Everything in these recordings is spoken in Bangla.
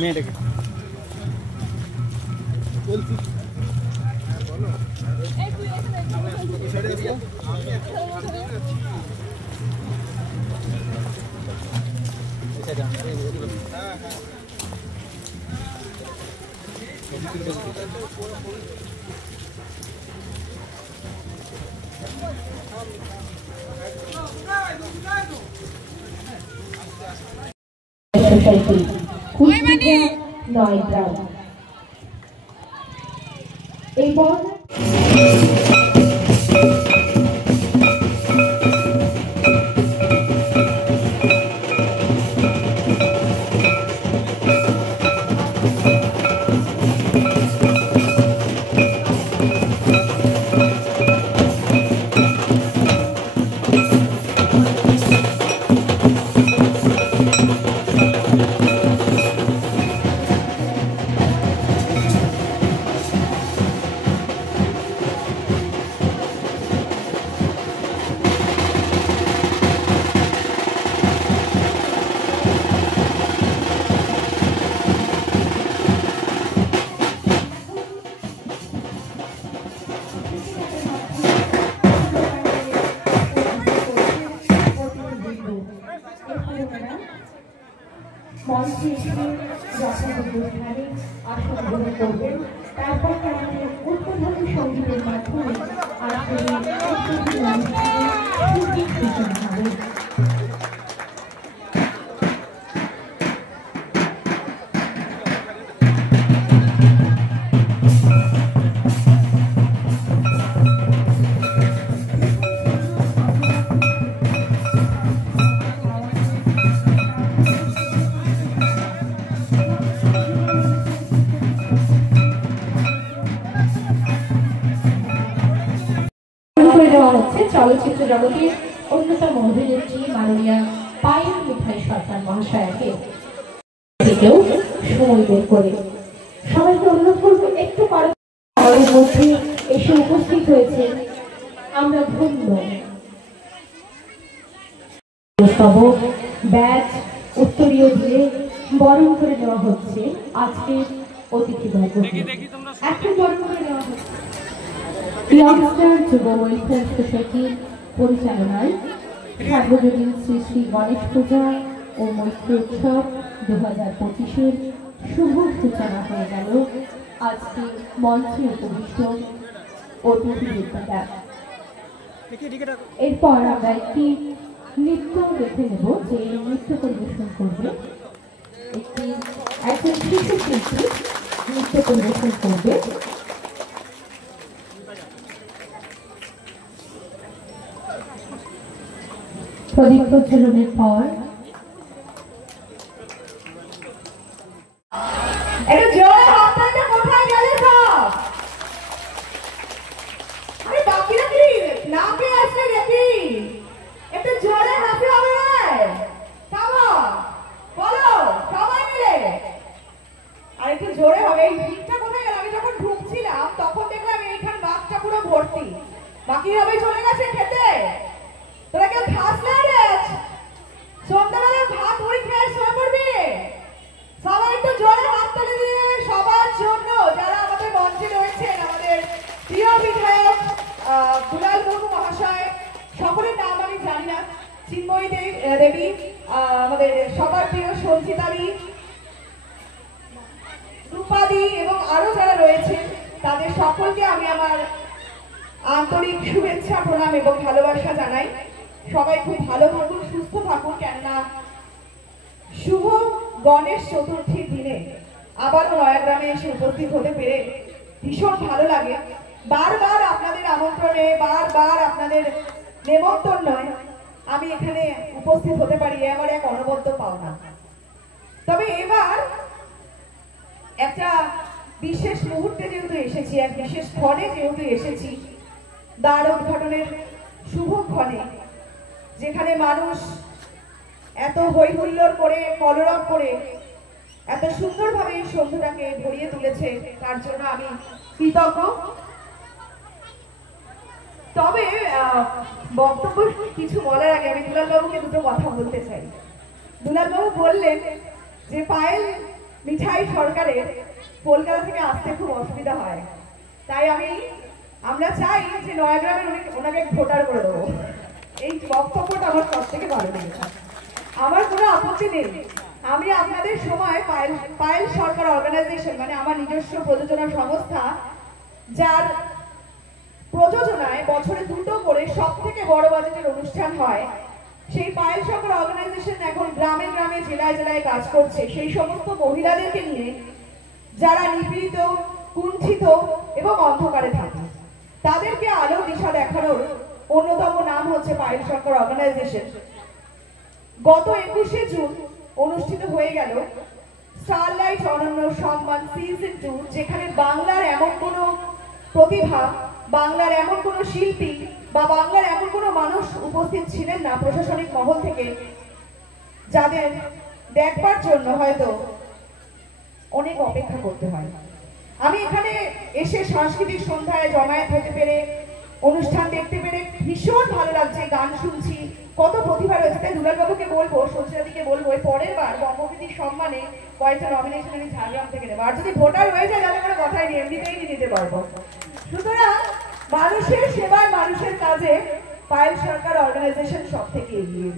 মেয়েটাকে বলছি সোসাইটি কুচবিহার নয়গ্রাম এবং মঞ্চে এসে যথাযথভাবে আসন গ্রহণ করবেন। তারপর আমাদের উদ্বোধনী সঙ্গীতের মাধ্যমে আসলে উদ্বোধনী অনুষ্ঠানে সূচনা হবে। চলচ্চিত্র জগতের অন্যতম অভিনেত্রী মাননীয়া পায়েল মিঠাই সরকার মহাশয়াকে থেকেও সময় বের করে সবাইকে অনুরোধ করবো একটু আমাদের মধ্যে এসে উপস্থিত হয়েছে। আমরা ধন্য ব্যাচ উত্তরীয় দিয়ে বরণ করে নেওয়া হচ্ছে আজকের অতিথিবর্গকে। এখন বরণ করে নেওয়া হচ্ছে ইয়ংস্টার যুব ওয়েলফেয়ার সোসাইটির পরিচালনায় সার্বজনীন শ্রী শ্রী গণেশ পূজা ও মৈত্রী উৎসব 2025-এর শুভ সূচনা হয়ে গেল আজকে মঞ্চে উপবিষ্ট অতিথিদের দ্বারা। এরপর আমরা একটি নৃত্য দেখে নেব, যে নৃত্য পরিবেশন করবে একজন শিশু শিল্পী নৃত্য পরিবেশন করবে। প্রদীপ প্রজ্বলনের পর জোরে হবে। এই ভিড়টা কোথায় গেল? আমি যখন ঢুকছিলাম তখন দেখলাম এইখানে বাসটা পুরো ভর্তি, বাকি সবাই চলে গেছে খেতে। তোরা কেউ খাস না রে? সন্ধ্যাবেলা ভাত মুড়ি খেয়ে শুয়ে পড়বি? সবাই একটু জোরে হাত তুলে দিয়ে সবার জন্য, যারা আমাদের মঞ্চে রয়েছেন, আমাদের প্রিয় বিধায়ক দুলাল মুর্মু মহাশয়, সকলের নাম আমি জানি না, চিন্ময়ী দেবী, আমাদের সবার প্রিয় সঞ্চিতাদি, রূপাদি এবং আরো যারা রয়েছেন, তাদের সকলকে আমি আমার আন্তরিক শুভেচ্ছা, প্রণাম এবং ভালোবাসা জানাই। সবাই খুব ভালো থাকুন, সুস্থ থাকুন, কেননা শুভ গণেশ চতুর্থীর দিনে আবারও নয়াগ্রামে এসে উপস্থিত হতে পেরে ভীষণ ভালো লাগে। বারবার আপনাদের আমন্ত্রণে, বারবার আপনাদের নেমন্তন্নয় আমি এখানে উপস্থিত হতে পারি, আমার এক অনবদ্য পাওনা। তবে এবার একটা বিশেষ মুহূর্তে যেহেতু এসেছি, এক বিশেষ ক্ষণে যেহেতু এসেছি, দ্বার উদ্ঘাটনের শুভক্ষণে, যেখানে মানুষ এত হই হুল্লোড় করে, কলরব করে এত সুন্দরভাবে এই সন্ধ্যাটাকে ভরিয়ে তুলেছে, তার জন্য আমি কৃতজ্ঞ। তবে বক্তব্য কিছু বলার আগে আমি দুলাল বাবুকে দুটো কথা বলতে চাই। দুলালবাবু বললেন যে পায়েল মিঠাই সরকারের কলকাতা থেকে আসতে খুব অসুবিধা হয়, তাই আমরা চাই যে নয়াগ্রামের ওনাকে ভোটার করে দেবো। এই বক্তব্যটা আমার সব থেকে ভালো লেগেছে। আমার কোনো আপত্তি নেই, আমি আপনাদের সময় পায়েল সরকার অর্গানাইজেশন, মানে আমার নিজস্ব প্রযোজনা সংস্থা, যার প্রযোজনায় বছরে 2টো করে সব থেকে বড় বাজেটের অনুষ্ঠান হয়, সেই পায়েল সরকার অর্গানাইজেশন এখন গ্রামে গ্রামে জেলায় জেলায় কাজ করছে সেই সমস্ত মহিলাদেরকে নিয়ে যারা নিপীড়িত, কুণ্ঠিত এবং অন্ধকারে থাকে, তাদেরকে আলো দিশা দেখানোর অন্যতম নাম হচ্ছে পায়েল সরকার অর্গানাইজেশন। গত 21শে জুন অনুষ্ঠিত হয়ে গেল স্টারলাইট অনন্য সম্মান সিজন 2, যেখানে বাংলার এমন কোনো প্রতিভা, বাংলার এমন কোনো শিল্পী বা বাংলার এমন কোনো মানুষ উপস্থিত ছিলেন না প্রশাসনিক মহল থেকে, যাদের দেখবার জন্য হয়তো অনেক অপেক্ষা করতে হয়। আমি এখানে এসে সাংস্কৃতিক সন্ধ্যায় জমায়েত হতে পেরে, অনুষ্ঠান দেখতে পেরে ভীষণ ভালো লাগছে। গান শুনছি, কত প্রতিভা রয়েছে। তাই দুলালবাবুকে বলবো, সঞ্চিতাদিকে বলবো, পরের বার বঙ্গবীর সম্মানে কয়েকটা নমিনেশন আমি ঝাড়গ্রাম থেকে নেবো। আর যদি ভোটার হয়ে যায় তাহলে কোনো কথাই নেই, এমনিতেই নিয়ে নিতে পারবো। সুতরাং মানুষের সেবার, মানুষের কাজে পায়েল সরকার অর্গানাইজেশন সব থেকে এগিয়ে।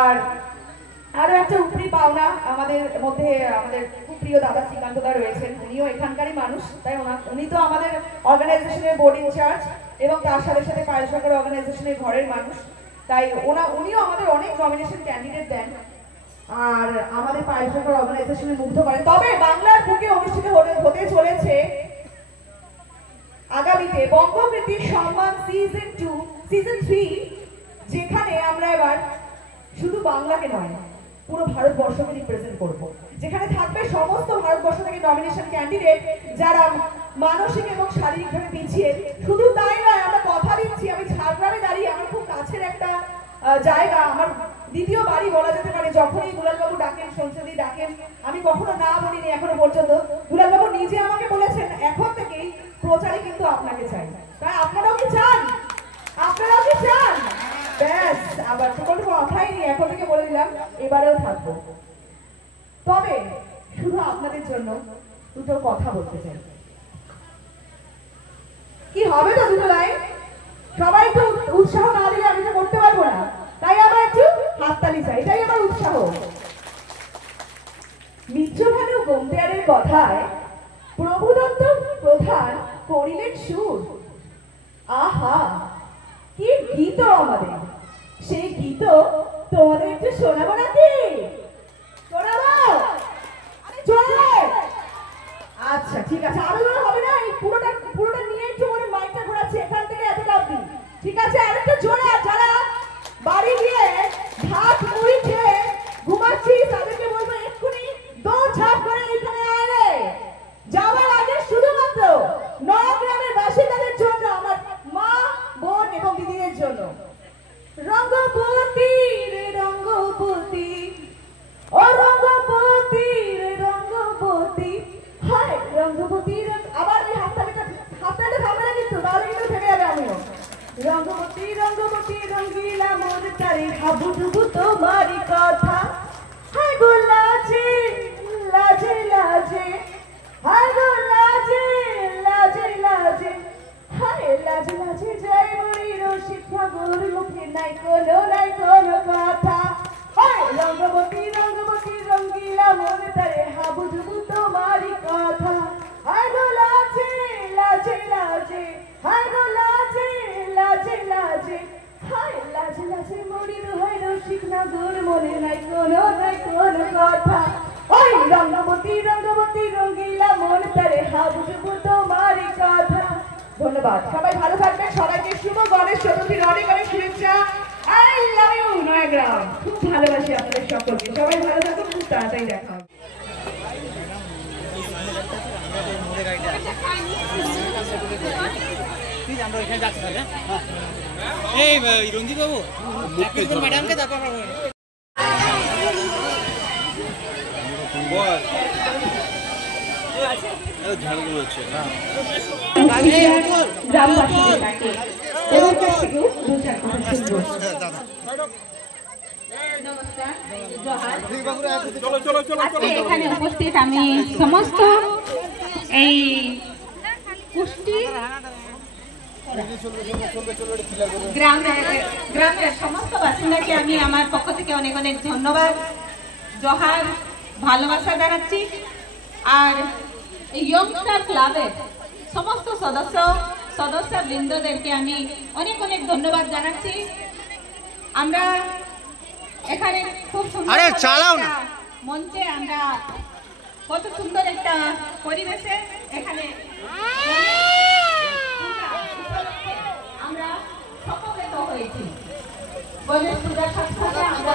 আর আরো একটা উপরি পাওনা আমাদের মধ্যে, আমাদের খুব প্রিয় দাদা শ্রীকান্তদা রয়েছেন, উনিও এখানকারই মানুষ, তাই উনি তো আমাদের অর্গানাইজেশনের বোর্ড ইনচার্জ এবং তার সাথে সাথে পায়েল সরকার অর্গানাইজেশনের ঘরের মানুষ, তাই উনিও আমাদের অনেক নমিনেশন ক্যান্ডিডেট দেন আর আমাদের পায়েল সরকার অর্গানাইজেশনে মুগ্ধ করেন। তবে বাংলার বুকে অনুষ্ঠিত হতে চলেছে আগামীতে বঙ্গবীর সম্মান সিজন 3, যেখানে আমরা এবার শুধু বাংলাকে নয় পুরো ভারতবর্ষকে রিপ্রেজেন্ট করব, যেখানে থাকবে সমস্ত ভারতবর্ষ থেকে নমিনেশন ক্যান্ডিডেট যারা মানসিক এবং শারীরিকভাবে পিছিয়ে। শুধু তাই নয়, আমরা কথা দিচ্ছি, আমি ঝাড়গ্রামে দাঁড়িয়ে, আমার খুব কাছের একটা জায়গা, আমার দ্বিতীয় বাড়ি বলা যেতে পারে। যখনই দুলালবাবু ডাকেন, সঞ্চিতাদি ডাকেন, আমি কখনো না বলিনি এখনো পর্যন্ত। দুলালবাবু নিজে আমাকে বলেছেন এখন থেকেই প্রচারে কিন্তু আপনাকে চাই। তাই আপনারাও কি চান? আপনারাও কি চান? ব্যাস, আবার তো কোনো কথাই নেই, এখন থেকে বলে দিলাম, এবারেও থাকবো। তবে শুধু আপনাদের জন্য দুটো কথা বলতে চাই। কি হবে তো দুটো লাইন? সবাই একটু উৎসাহ না দিলে আমি তো করতে পারবো না, তাই আমার একটু হাততালি চাই, এটাই আমার উৎসাহ। মিত্রভানু গোমতিয়ারের কথায় প্রভুদত্ত প্রধান করিলেন সুর। আহা, কি গীত আমাদের! সেই গীত তোমাদের একটু শোনাবো নাকি? শোনাবো? আচ্ছা ঠিক আছে, আরো জোরে হবে না? এই পুরোটা নিয়ে একটু মনে মাইকটা ঘোরাচ্ছি, এখান থেকে এতটা অব্দি। ঠিক আছে, আর একটু জোরে। যারা বাড়ি গিয়ে ভাত মুড়ি খেয়ে ঘুমাচ্ছি তাদেরকে বলবো এক্ষুনি দৌড় ঝাঁপ করে এখানে আয়। যাওয়ার আগে শুধুমাত্র নয়াগ্রামের বাসিন্দাদের জন্য, আমার মা, বোন এবং দিদিদের জন্য, রঙ্গবতী রে রঙ্গবতী, ও রঙ্গবতী রে রঙ্গবতী, হায় রঙ্গবতী। আবার ওই হাততালিটা থামবে না কিন্তু, তাহলে কিন্তু থেমে যাবে আমিও। রঙ্গবতী রঙ্গবতী রঙ্গিলা মোর তারে, হাবুডুবু তোমারই কথা, হায় গো লাজে লাজে লাজে, হায় গো লাজে লাজে লাজে, হায় লাজে লাজে যাই মরি রসিক ঠাকুর মুখে নাই কোনো কথা, হায় রঙ্গবতী রঙ্গবতী রঙ্গিলা মোর তারে, হাবুডুবু তোমারই কথা, হায় গো লাজে লাজে লাজে, হায় গো লাজে লাজে লাজে, হায় লাজে লাজে মরি রোহাই রসিক ঠাকুর মনে নাই কোনো কথা, ওই রঙ্গবতী রঙ্গবতী রঙ্গিলা মোর তারে, হাবুডুবু তোমারই কথা। ধন্যবাদ, সবাই ভালো থাকবেন। সবাইকে শুভ গণেশ চতুর্থীর অনেক অনেক শুভেচ্ছা। আই লাভ ইউ নয়াগ্রাম, খুব ভালোবাসি আপনাদের সকলকে। সবাই ভালো থাকুন, খুব তাড়াতাড়ি দেখা হবে। আমরা ওইখানে যাচ্ছি তাহলে। এই রঞ্জিত বাবু ম্যাডামকে দেখো, আমরা গ্রামবাসীদের ডাকে ওদের কাছ থেকেও দু চার কথা শুনবো। নমস্কার, জোহার। আজকে এখানে উপস্থিত আমি সমস্ত এই পুষ্টি গ্রামের সমস্ত বাসিন্দাকে আমি আমার পক্ষ থেকে অনেক অনেক ধন্যবাদ, জোহার, ভালোবাসা জানাচ্ছি। আর এই ইয়ংস্টার ক্লাবের সমস্ত সদস্যবৃন্দদেরকে আমি অনেক অনেক ধন্যবাদ জানাচ্ছি। আমরা এখানে খুব সুন্দর মঞ্চে আমরা কত সুন্দর একটা পরিবেশে এখানে আমরা সমবেত হয়েছি। গণেশ পূজার সাথে আমরা